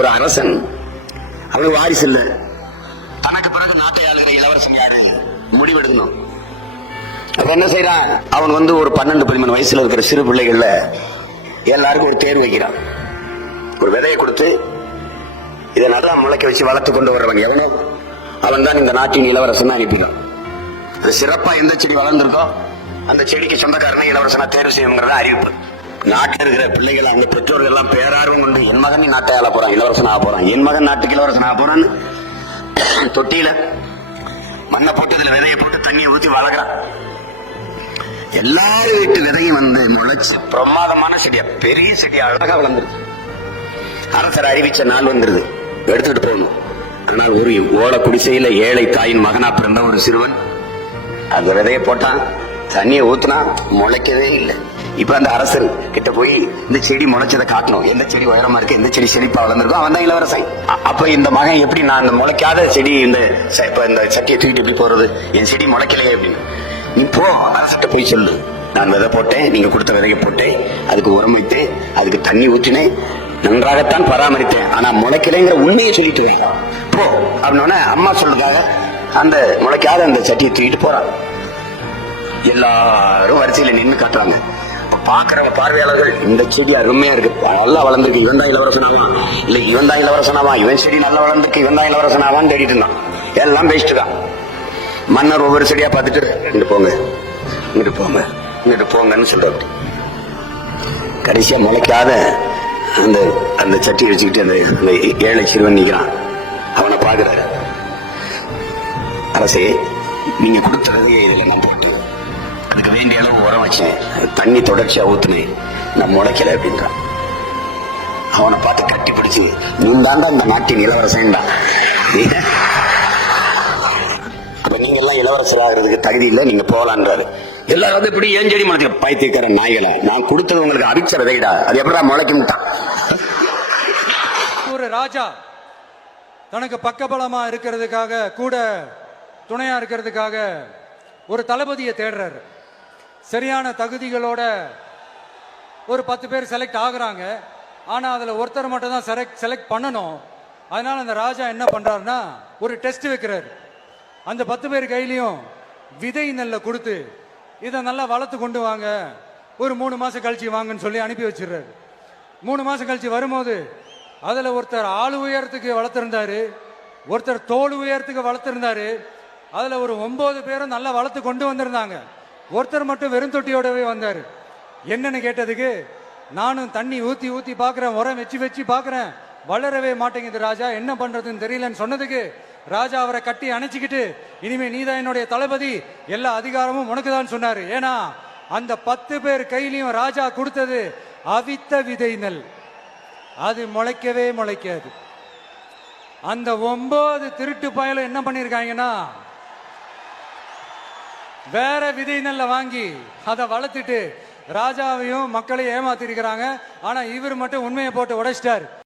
ஒரு அரசன். அவனுக்கு வாரிசு இல்ல. தனக்கு பிறகு நாட்டை ஆளுகிற இளவரசன் யாரு? முடிவெடுக்கணும். அப்ப என்ன செய்யறான் அவன் வந்து ஒரு பன்னெண்டு பதிமூணு வயசுல இருக்கிற சிறு பிள்ளைகள்ல எல்லாருக்கும் ஒரு தேர்வு வைக்கிறான். ஒரு விதையை கொடுத்து இதை நல்லா முளைக்க வச்சு வளர்த்து கொண்டு வர்றவன் எவனோ அவன் தான் இந்த நாட்டின் இளவரசன் அனுப்பினான் அது சிறப்பா எந்த செடி வளர்ந்திருக்கோ அந்த செடிக்கு சொந்தக்காரனை இளவரசனா தேர்வு செய்யணுங்கிறத அறிவிப்பு. நாட்டில் இருக்கிற பிள்ளைகள் அந்த பெற்றோர்கள் எல்லாம் பேரார்வம் கொண்டு என் மகன் நாட்டை ஆள போறான் இளவரசன் ஆக போறான். என் மகன் நாட்டுக்கு இளவரசன் ஆக போறான்னு தொட்டியில மண்ணை போட்டு இதுல விதையை போட்டு தண்ணியை ஊத்தி வளர்க்குறான். எல்லாரும் வீட்டு விதையும் வந்து முளைச்சு பிரமாதமான செடியா பெரிய செடி அழகா வளர்ந்துருக்கு. அரசர் அறிவிச்ச நாள் வந்துருது. எடுத்துட்டு போகணும். ஆனால் ஒரு ஓட குடிசையில ஏழை தாயின் மகனா பிறந்த ஒரு சிறுவன் அந்த விதைய போட்டான் தண்ணியை ஊத்துனா முளைக்கவே இல்லை. இப்ப அந்த அரசர் கிட்ட போய் இந்த செடி முளைச்சதை காட்டணும். எந்த செடி உயரமா இருக்கு எந்த செடி செழிப்பா வளர்ந்துருக்கோ அவன் தான் இளவரசன். அப்ப இந்த மகன் எப்படி நான் இந்த முளைக்காத செடி இந்த இப்ப இந்த சட்டியை தூக்கிட்டு எப்படி போறது? என் செடி முளைக்கலையே அப்படின்னு. நீ போ அரசிட்ட போய் சொல்லு. நான் விதை போட்டேன் நீங்க கொடுத்த விதையை போட்டேன். அதுக்கு உரம் வைத்தேன் அதுக்கு தண்ணி ஊற்றினேன் நன்றாகத்தான் பராமரித்தேன். ஆனா முளைக்கலைங்கிற உண்மையை சொல்லிட்டு வை. போ அப்படின்னா அம்மா சொல்றதுக்காக அந்த முளைக்காத அந்த சட்டியை தூக்கிட்டு போறான். எல்லாரும் வரிசையில நின்னு காட்டுறாங்க. பாக்குறவங்க பார்வையாளர்கள். இந்த செடி அருமையா இருக்கு. நல்லா வளர்ந்துருக்கு. இவன் தான் இளவரசனாவா இல்ல இவன் தான் இளவரசனாவா இவன் செடி நல்லா வளர்ந்துருக்கு. இவன் தான் இளவரசனாவான்னு தேடிட்டு இருந்தான். எல்லாம் பேசிட்டு தான். மன்னர் ஒவ்வொரு செடியா பார்த்துட்டு இங்கிட்டு போங்க. இங்கிட்டு போங்க. இங்கிட்டு போங்கன்னு சொல்றாரு. கடைசியா முளைக்காத அந்த அந்த சட்டி வச்சுக்கிட்டு அந்த அந்த ஏழை சிறுவன் நிற்கிறான் அவனை பாக்குறாரு அரசே நீங்க கொடுத்த விதையை நம்பிக்கிட்டு அதுக்கு வேண்டிய அளவு உரம் வச்சேன் தண்ணி தொடர்ச்சியா ஊத்துனேன் நான் முளைக்கல அப்படின்றான் அவனை பார்த்து கட்டி பிடிச்சு நீ தாண்டா இந்த நாட்டின் இளவரசன் அப்ப நீங்க எல்லாம் இளவரசர் ஆகிறதுக்கு தகுதி இல்லை நீங்க போகலான்றாரு. எல்லாரும் வந்து இப்படி ஏன் செடி முளைக்க பைத்தியக்கார நாய்களை நான் கொடுத்தது உங்களுக்கு அரிச்ச விதைடா அது எப்படா முளைக்கும்ட்டான். ஒரு ராஜா தனக்கு பக்கபலமா இருக்கிறதுக்காக கூட துணையா இருக்கிறதுக்காக ஒரு தளபதியை தேடுறாரு. சரியான தகுதிகளோட ஒரு பத்து பேர் செலக்ட் ஆகுறாங்க. ஆனால் அதில் ஒருத்தர் மட்டும் தான் செலக்ட் செலக்ட் பண்ணணும். அதனால் அந்த ராஜா என்ன பண்ணுறாருன்னா ஒரு டெஸ்ட் வைக்கிறார். அந்த பத்து பேர் கையிலையும் விதை நெல்லை கொடுத்து இதை நல்லா வளர்த்து கொண்டு வாங்க. ஒரு மூணு மாதம் கழிச்சு வாங்கன்னு சொல்லி அனுப்பி வச்சிடுறாரு. மூணு மாதம் கழிச்சு வரும்போது அதில் ஒருத்தர் ஆள் உயரத்துக்கு வளர்த்துருந்தாரு. ஒருத்தர் தோல் உயரத்துக்கு வளர்த்துருந்தாரு. அதில் ஒரு ஒம்பது பேரும் நல்லா வளர்த்து கொண்டு வந்திருந்தாங்க. ஒருத்தர் மட்டும் வெறும் தொட்டியோடவே வந்தார். என்னன்னு கேட்டதுக்கு நானும் தண்ணி ஊத்தி ஊத்தி பார்க்குறேன் உரம் வச்சு வச்சு பார்க்குறேன் வளரவே மாட்டேங்குது ராஜா என்ன பண்றதுன்னு தெரியலன்னு சொன்னதுக்கு ராஜா அவரை கட்டி அணைச்சிக்கிட்டு இனிமே நீதான் என்னுடைய தளபதி எல்லா அதிகாரமும் உனக்கு தான் சொன்னாரு. ஏன்னா அந்த பத்து பேர் கையிலையும் ராஜா கொடுத்தது அவித்த விதை நெல். அது முளைக்கவே முளைக்காது. அந்த ஒன்பது திருட்டு பயலும் என்ன பண்ணிருக்காங்கன்னா வேற விதை நல்ல வாங்கி அதை வளர்த்துட்டு ராஜாவையும் மக்களையும் ஏமாத்திருக்கிறாங்க. ஆனா இவர் மட்டும் உண்மையை போட்டு உடைச்சிட்டாரு.